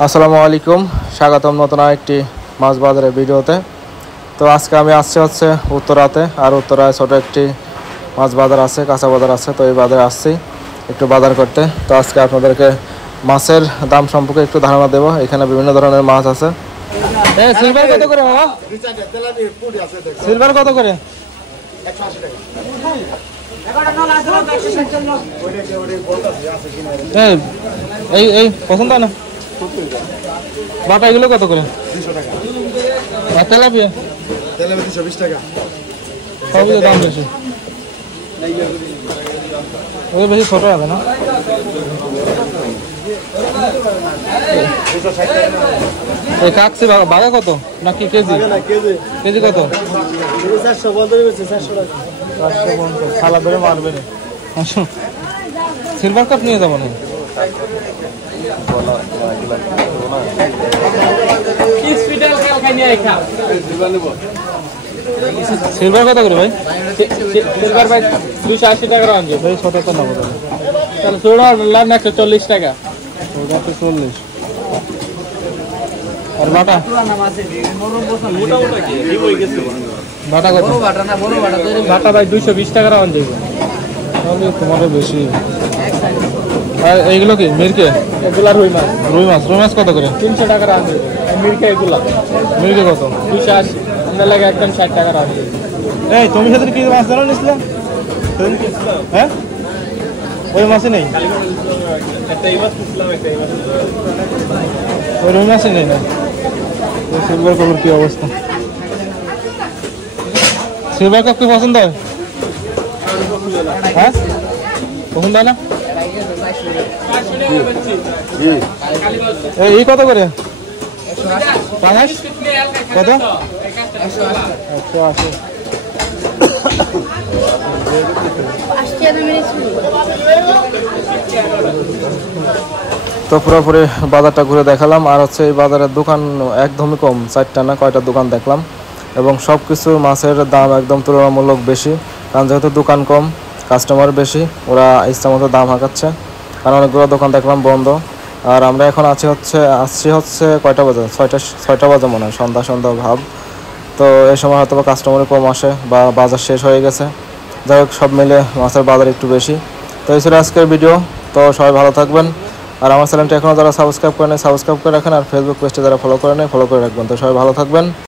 আসসালামু আলাইকুম, স্বাগতম নতুন আরেকটি মাছ বাজারের ভিডিওতে। তো আজকে আমি আসছি হচ্ছে উত্তরাতে, আর উত্তরায় ছোটো একটি মাছ বাজার আছে, কাঁচা বাজার আছে। তো এই বাজারে আসছি একটু বাজার করতে। তো আজকে আপনাদেরকে মাছের দাম সম্পর্কে একটু ধারণা দেবো। এখানে বিভিন্ন ধরনের মাছ আছে। সিলভার কত করে বাবা? সিলভার কত করে? এই এই পছন্দ হয় না বাটা, এগুলো কত করে? 200 টাকা। আর তেলাপিয়া? তেলাপিয়া 220 টাকা। সবই দাম বেশি, ওই বেশি ছোট হবে না। এই কাকসি বাঘা কত নাকি কেজি? কেজি কত? 450 টাকা। 450 খালা ধরে মারবে না। সিলভার কাপ নিয়ে যাবো না? সিলভার কত করে ভাই? সিলভার ভাই 280 টাকা আনছে ভাই 77 নেবো তাহলে ছোড়া লান 140 টাকা। 40। আর বাটা? বাটা কত? বাটা ভাই 220 টাকা আনছে। তাহলে তোমারও বেশি। আর এইগুলো কি মিরকে? এগুলা রুই মাছ। রুই মাছ? রুই মাছ কত করে? 300 টাকা আনছে। মিরকা এগুলা মিরকে কত? 280। আমরা লাগে একদম 60 টাকা আনছে। এই তুমি সাথে কি মাছ ধরো নিছিলাম? হ্যাঁ, ওই মাছই নেই? ওই রুই মাছই নেই না? সিলভার কাপের কি অবস্থা? সিলভার কাপ কি পছন্দ হয়? হ্যাঁ, পছন্দ হয় না? এই কত করে? কত? 180। তো পুরোপুরি বাজারটা ঘুরে দেখালাম। আর হচ্ছে এই বাজারের দোকান একদমই কম, 4টা না কয়টা দোকান দেখলাম। এবং সব কিছু মাছের দাম একদম তুলনামূলক বেশি, কারণ যেহেতু দোকান কম, কাস্টমার বেশি, ওরা ইচ্ছা মতো দাম হাঁকাচ্ছে। কারণ অনেকগুলো দোকান দেখলাম বন্ধ। আর আমরা এখন আসছি হচ্ছে কয়টা বাজে? 6টা বাজে মনে হয়, সন্ধ্যা ভাব। তো এই সময় হয়তো বা কাস্টমার কম আসে বা বাজার শেষ হয়ে গেছে। যাই হোক, সব মিলে মাছের বাজার একটু বেশি। তো এই ছিল আজকের ভিডিও। তো সবাই ভালো থাকবেন। আর আমার চ্যানেলটা এখনও যারা সাবস্ক্রাইব করে নেয় সাবস্ক্রাইব করে রাখেন। আর ফেসবুক পেজটা যারা ফলো করে নেয় ফলো করে রাখবেন। তো সবাই ভালো থাকবেন।